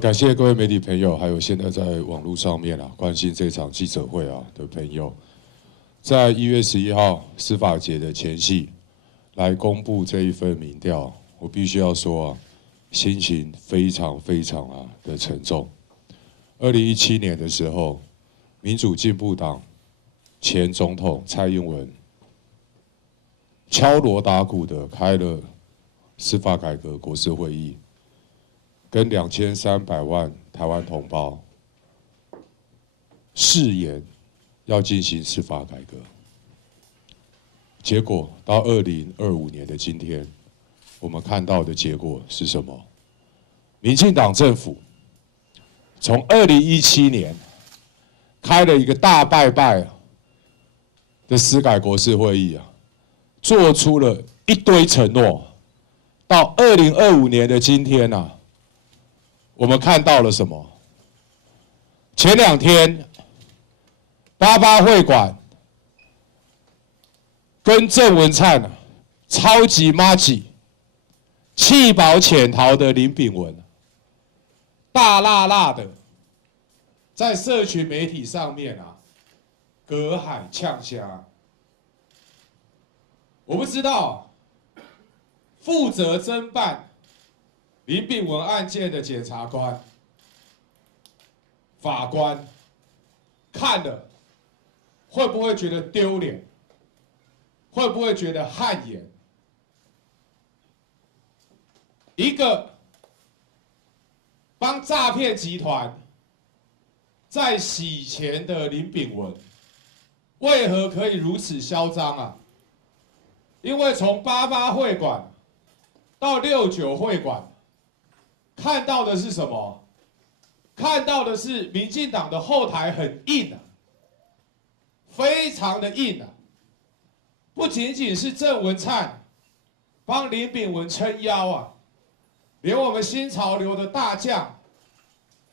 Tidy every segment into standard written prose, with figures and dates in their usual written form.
感谢各位媒体朋友，还有现在在网络上面关心这场记者会的朋友，在1月11号司法节的前夕，来公布这一份民调，我必须要说心情非常的沉重。2017年的时候，民主进步党前总统蔡英文敲锣打鼓的开了司法改革国是会议。跟2300万台湾同胞誓言要进行司法改革，结果到2025年的今天，我们看到的结果是什么？民进党政府从2017年开了一个大拜拜的司改国是会议做出了一堆承诺，到2025年的今天我们看到了什么？前2天，88会馆跟郑文灿超级麻吉弃保潜逃的林炳文，大辣辣的在社群媒体上面隔海呛虾。我不知道负责侦办林炳文案件的检察官、法官看了，会不会觉得丢脸？会不会觉得汗颜？一个帮诈骗集团在洗钱的林炳文，为何可以如此嚣张因为从88会馆到69会馆。看到的是什么？看到的是民进党的后台很硬非常的硬不仅仅是郑文灿帮林炳文撑腰连我们新潮流的大将，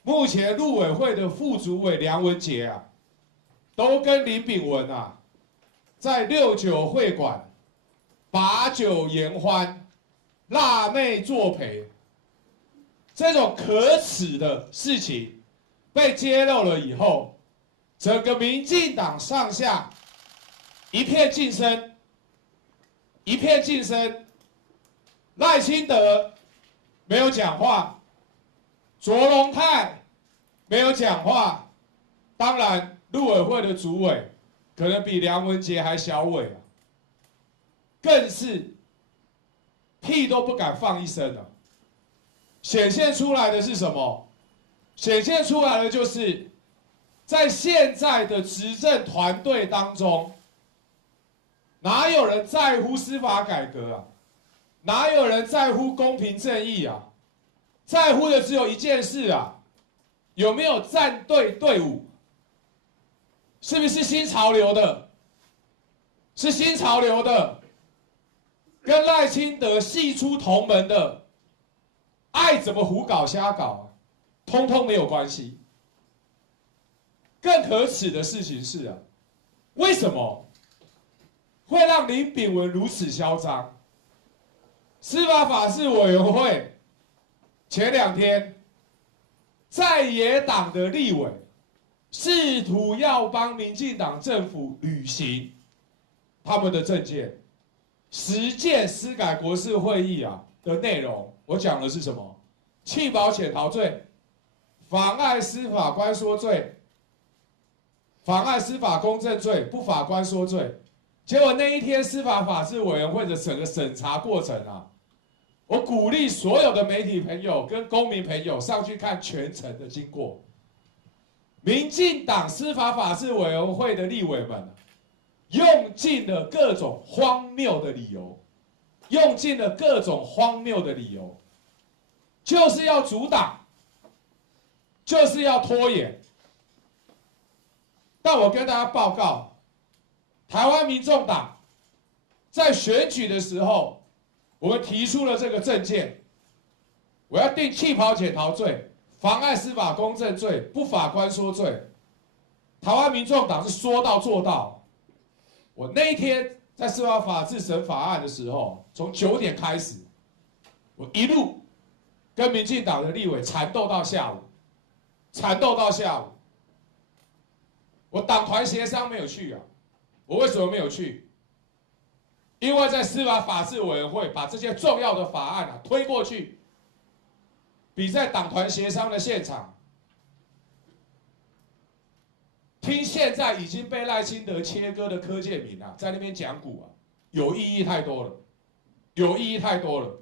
目前陆委会的副主委梁文杰都跟林炳文在69会馆把酒言欢，辣妹作陪。这种可耻的事情被揭露了以后，整个民进党上下一片噤声，一片噤声。赖清德没有讲话，卓荣泰没有讲话，当然陆委会的主委可能比梁文杰还小委更是屁都不敢放一声显现出来的是什么？显现出来的就是在现在的执政团队当中，哪有人在乎司法改革哪有人在乎公平正义在乎的只有一件事有没有站对队伍？是不是新潮流的？是新潮流的，跟赖清德系出同门的。爱怎么胡搞瞎搞通通没有关系。更可耻的事情是为什么会让林炳文如此嚣张？司法法制委员会前2天，在野党的立委试图要帮民进党政府履行他们的政见，实践司改国是会议的内容。我讲的是什么？弃保潜逃罪、妨碍司法官说罪、妨碍司法公正罪、不法官说罪。结果那一天司法法制委员会的整个审查过程我鼓励所有的媒体朋友跟公民朋友上去看全程的经过。民进党司法法制委员会的立委们用尽了各种荒谬的理由。用尽了各种荒谬的理由，就是要阻挡，就是要拖延。但我跟大家报告，台湾民众党在选举的时候，我们提出了这个政见，我要定弃保潜逃罪、妨碍司法公正罪、不法官说罪。台湾民众党是说到做到。我那一天在司法法制审法案的时候，从9点开始，我一路跟民进党的立委缠斗到下午，缠斗到下午。我党团协商没有去啊，我为什么没有去？因为在司法法制委员会把这些重要的法案推过去，比在党团协商的现场听现在已经被赖清德切割的柯建铭在那边讲古有意义太多了，有意义太多了。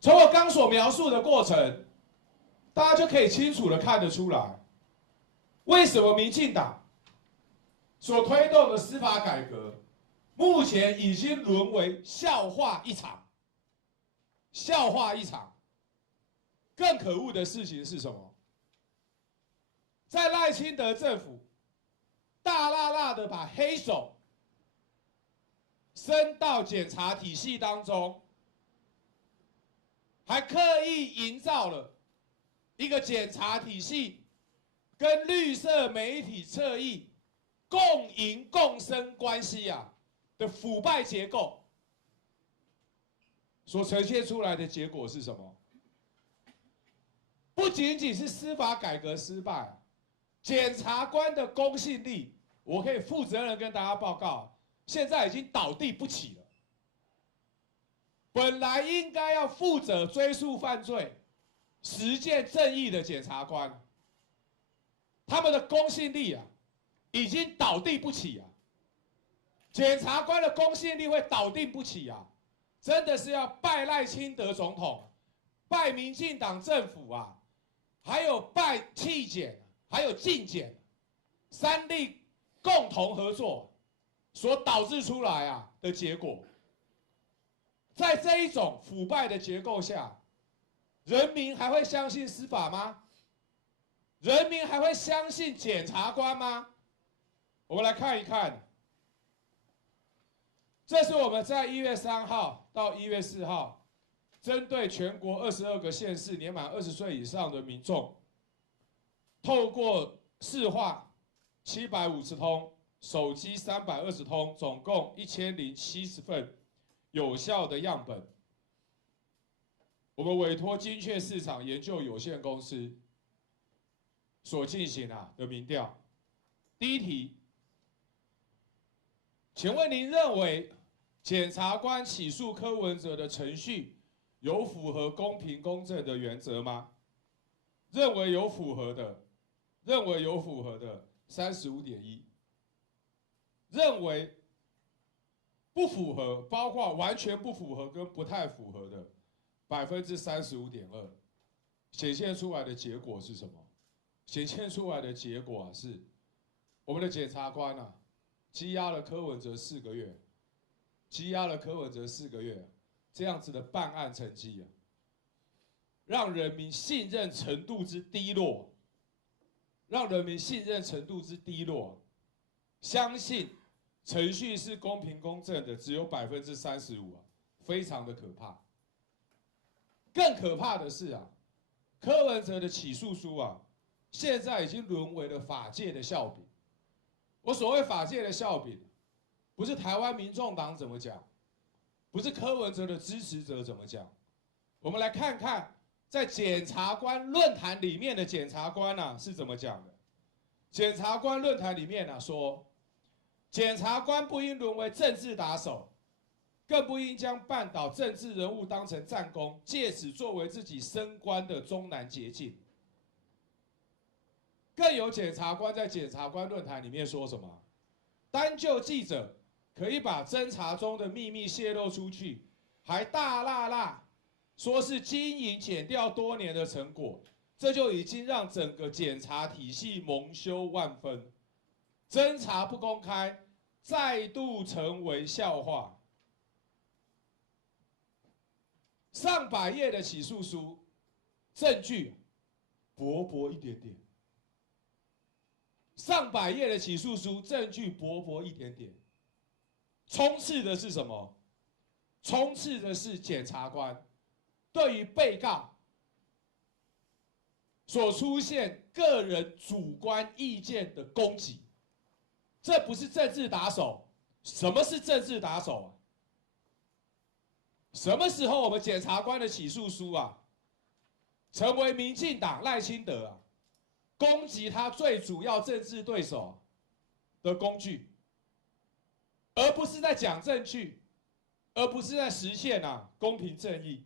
从我刚所描述的过程，大家就可以清楚的看得出来，为什么民进党所推动的司法改革，目前已经沦为笑话一场。笑话一场。更可恶的事情是什么？在赖清德政府大剌剌的把黑手伸到检察体系当中，还刻意营造了一个检察体系跟绿色媒体侧翼共赢共生关系的腐败结构，所呈现出来的结果是什么？不仅仅是司法改革失败，检察官的公信力，我可以负责任跟大家报告，现在已经倒地不起了。本来应该要负责追诉犯罪、实践正义的检察官，他们的公信力已经倒地不起检察官的公信力会倒地不起真的是要拜赖清德总统、拜民进党政府还有拜企检、还有进检三力共同合作所导致出来的结果。在这一种腐败的结构下，人民还会相信司法吗？人民还会相信检察官吗？我们来看一看，这是我们在1月3号到1月4号，针对全国22个县市年满20岁以上的民众，透过市话750通、手机320通，总共1070份有效的样本，我们委托精确市场研究有限公司所进行的民调。第一题，请问您认为检察官起诉柯文哲的程序有符合公平公正的原则吗？认为有符合的35.1%，认为不符合，包括完全不符合跟不太符合的35.2%。显现出来的结果是什么？显现出来的结果是，我们的检察官羁押了柯文哲4个月，这样子的办案成绩让人民信任程度之低落，相信程序是公平公正的只有35%，非常的可怕。更可怕的是柯文哲的起诉书现在已经沦为了法界的笑柄。我所谓法界的笑柄，不是台湾民众党怎么讲，不是柯文哲的支持者怎么讲。我们来看看，在检察官论坛里面的检察官是怎么讲的。检察官论坛里面说，检察官不应沦为政治打手，更不应将绊倒政治人物当成战功，借此作为自己升官的终南捷径。更有检察官在检察官论坛里面说什么？单就记者可以把侦查中的秘密泄露出去，还大剌剌说是经营检调多年的成果，这就已经让整个检察体系蒙羞万分。侦查不公开，再度成为笑话。上百页的起诉书，证据薄薄一点点。上百页的起诉书，证据薄薄一点点。充斥的是什么？充斥的是检察官对于被告所出现个人主观意见的攻击。这不是政治打手。什么是政治打手什么时候我们检察官的起诉书啊，成为民进党赖清德啊攻击他最主要政治对手的工具，而不是在讲证据，而不是在实现公平正义。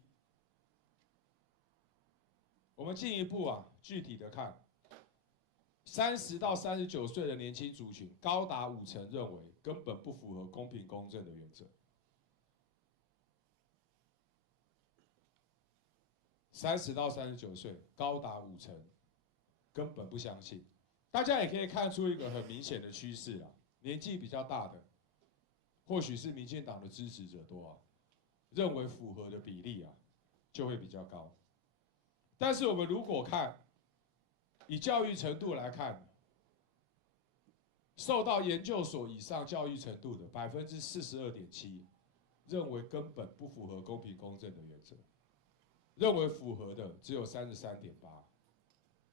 我们进一步具体的看，30到39岁的年轻族群，高达50%认为根本不符合公平公正的原则。30到39岁，高达50%根本不相信。大家也可以看出一个很明显的趋势年纪比较大的，或许是民进党的支持者多认为符合的比例就会比较高。但是我们如果看以教育程度来看，受到研究所以上教育程度的42.7%认为根本不符合公平公正的原则，认为符合的只有33.8%，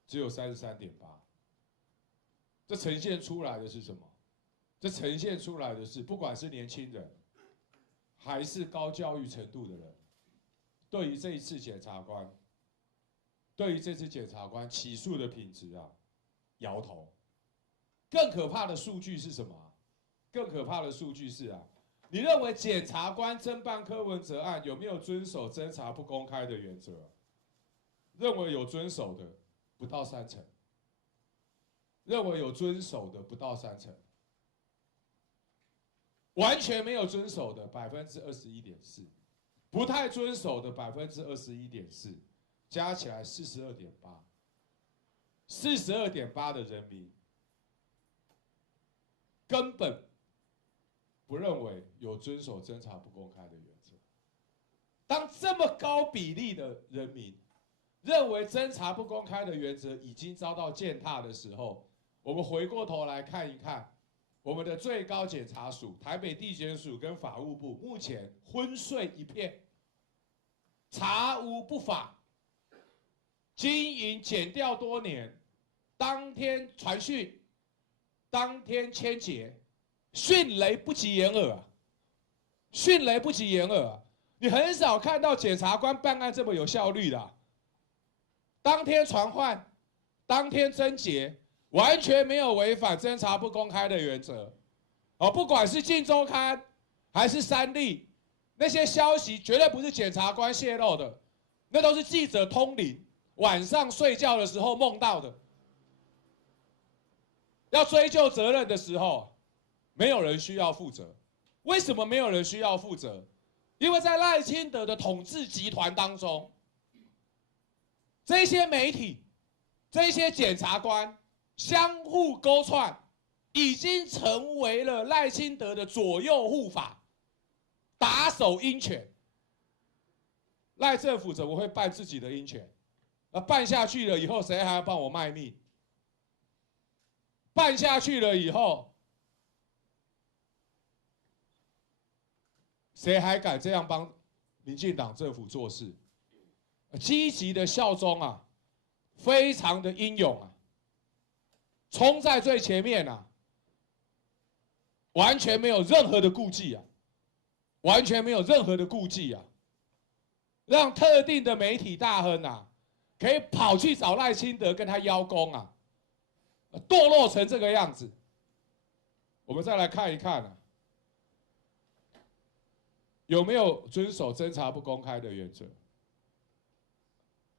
只有33.8%。这呈现出来的是什么？这呈现出来的是，不管是年轻人还是高教育程度的人，对于这一次检察官起诉的品质摇头。更可怕的数据是什么？更可怕的数据是你认为检察官侦办柯文哲案有没有遵守侦查不公开的原则？认为有遵守的不到30%，认为有遵守的不到30%，完全没有遵守的21.4%，不太遵守的21.4%，加起来42.8%，42.8%的人民根本不认为有遵守侦查不公开的原则。当这么高比例的人民认为侦查不公开的原则已经遭到践踏的时候，我们回过头来看一看我们的最高检察署、台北地检署跟法务部目前昏睡一片，查无不法，经营检调多年，当天传讯，当天签结，迅雷不及掩耳迅雷不及掩耳你很少看到检察官办案这么有效率的当天传唤，当天侦结，完全没有违反侦查不公开的原则。不管是《镜周刊》还是3立，那些消息绝对不是检察官泄露的，那都是记者通灵，晚上睡觉的时候梦到的。要追究责任的时候，没有人需要负责。为什么没有人需要负责？因为在赖清德的统治集团当中，这些媒体、这些检察官相互勾串，已经成为了赖清德的左右护法，打手鹰犬。赖政府怎么会办自己的鹰犬？办下去了以后，谁还要帮我卖命？办下去了以后，谁还敢这样帮民进党政府做事？积极的效忠非常的英勇冲在最前面完全没有任何的顾忌完全没有任何的顾忌让特定的媒体大亨可以跑去找赖清德跟他邀功堕落成这个样子。我们再来看一看有没有遵守侦查不公开的原则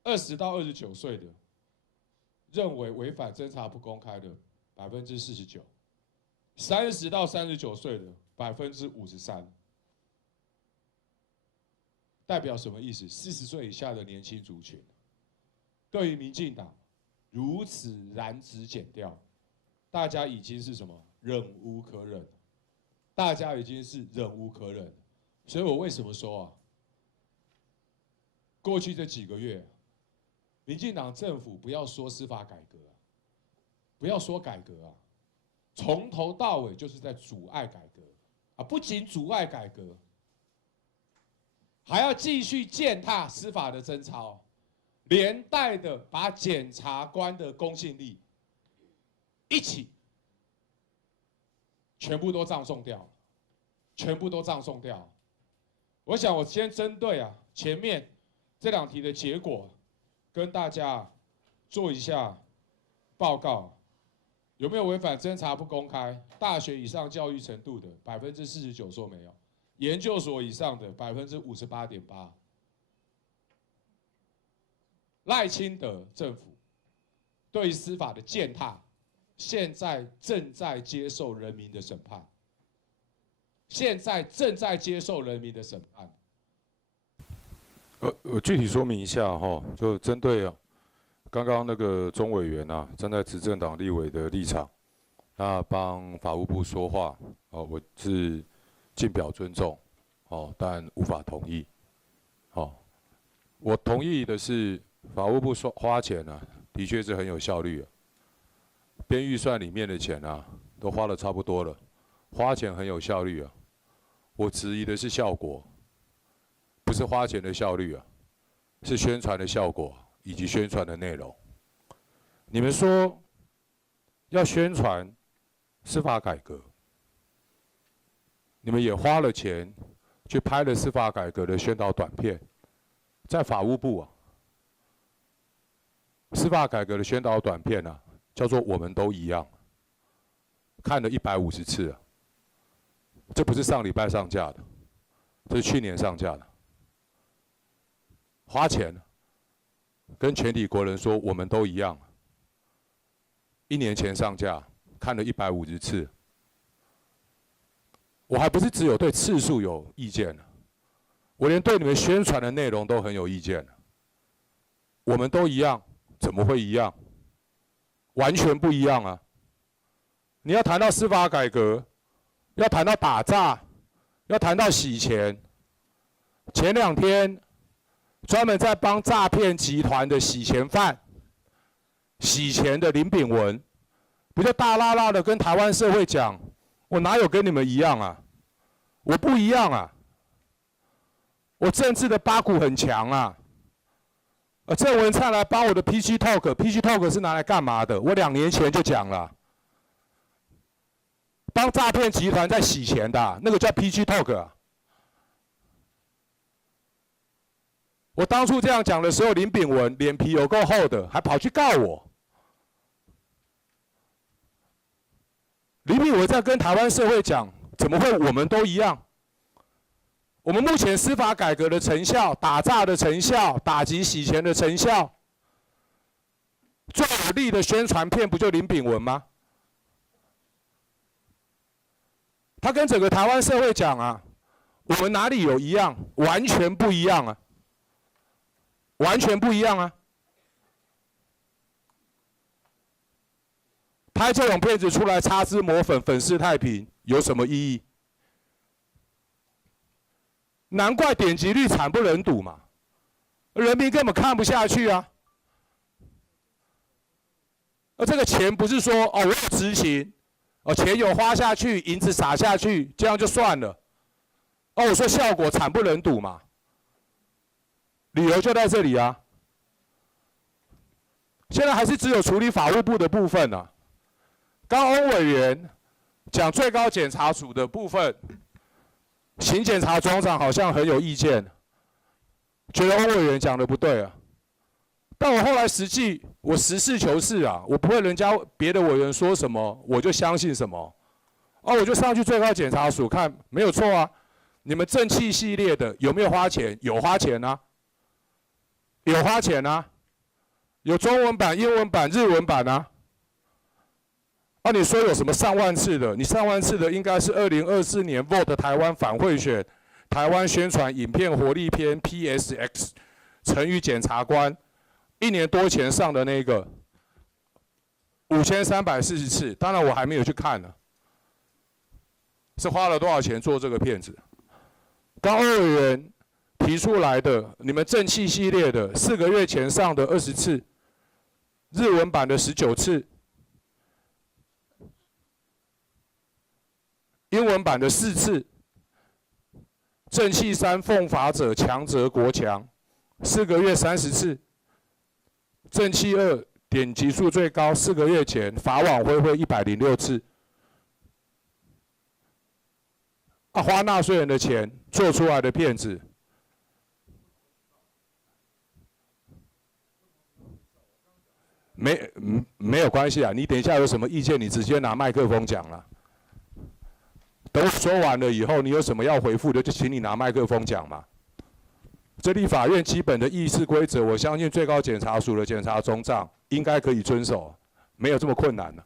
？20到29岁的认为违反侦查不公开的49%， 30到39岁的53%。代表什么意思？40岁以下的年轻族群，对于民进党如此染指检调，大家已经是什么？忍无可忍，大家已经是忍无可忍。所以我为什么说过去这几个月，民进党政府不要说司法改革不要说改革从头到尾就是在阻碍改革不仅阻碍改革，还要继续践踏司法的贞操，连带的把检察官的公信力一起全部都葬送掉，全部都葬送掉。我想我先针对前面这2题的结果，跟大家做一下报告，有没有违反侦查不公开？大学以上教育程度的49%说没有，研究所以上的58.8%。赖清德政府对司法的践踏，现在正在接受人民的审判。现在正在接受人民的审判。我具体说明一下哈，就针对刚刚那个钟委员站在执政党立委的立场，那帮法务部说话，我是尽表尊重，但无法同意，我同意的是法务部花钱的确是很有效率，编预算里面的钱都花得差不多了，花钱很有效率我质疑的是效果，不是花钱的效率是宣传的效果以及宣传的内容。你们说要宣传司法改革，你们也花了钱去拍了司法改革的宣导短片，在法务部司法改革的宣导短片叫做我们都一样，看了150次这不是上礼拜上架的，这是去年上架的。花钱跟全体国人说我们都一样，1年前上架，看了150次。我还不是只有对次数有意见我连对你们宣传的内容都很有意见我们都一样，怎么会一样？完全不一样你要谈到司法改革，要谈到打诈，要谈到洗钱。前2天专门在帮诈骗集团的洗钱犯洗钱的林炳文，不就大剌剌的跟台湾社会讲，我哪有跟你们一样我不一样我政治的八股很强郑文灿来帮我的 PG Talk，PG Talk 是拿来干嘛的？我2年前就讲了。帮诈骗集团在洗钱的那个叫 PG Talk 我当初这样讲的时候，林炳文脸皮有够厚的，还跑去告我。林炳文在跟台湾社会讲，怎么会我们都一样？我们目前司法改革的成效、打诈的成效、打击洗钱的成效，最有力的宣传片不就林炳文吗？他跟整个台湾社会讲我们哪里有一样？完全不一样完全不一样拍这种片子出来擦脂抹粉、粉饰太平，有什么意义？难怪点击率惨不忍睹嘛，人民根本看不下去而这个钱不是说我有执行。钱有花下去，银子撒下去，这样就算了。我说效果惨不忍睹嘛，理由就在这里现在还是只有处理法务部的部分刚翁委员讲最高检察署的部分，刑检察总长好像很有意见，觉得翁委员讲的不对但我后来我实事求是我不会人家别的委员说什么我就相信什么，我就上去最高检察署看，没有错你们正气系列的有没有花钱？有花钱有花钱有中文版、英文版、日文版你说有什么上万次的？你上万次的应该是2024年 Vote 台湾反贿选台湾宣传影片活力篇 PSX 成语检察官。1年多前上的那个5340次，当然我还没有去看呢。是花了多少钱做这个片子？刚翁委员提出来的，你们正气系列的4个月前上的20次，日文版的19次，英文版的4次，正气3奉法者强则国强，4个月30次。正气2点击数最高，4个月前法网恢恢106次。啊，花纳税人的钱做出来的骗子，没有关系啊。你等一下有什么意见，你直接拿麦克风讲啦。等我说完了以后，你有什么要回复的，就请你拿麦克风讲嘛。这立法院基本的议事规则，我相信最高检察署的检察总长应该可以遵守，没有这么困难的。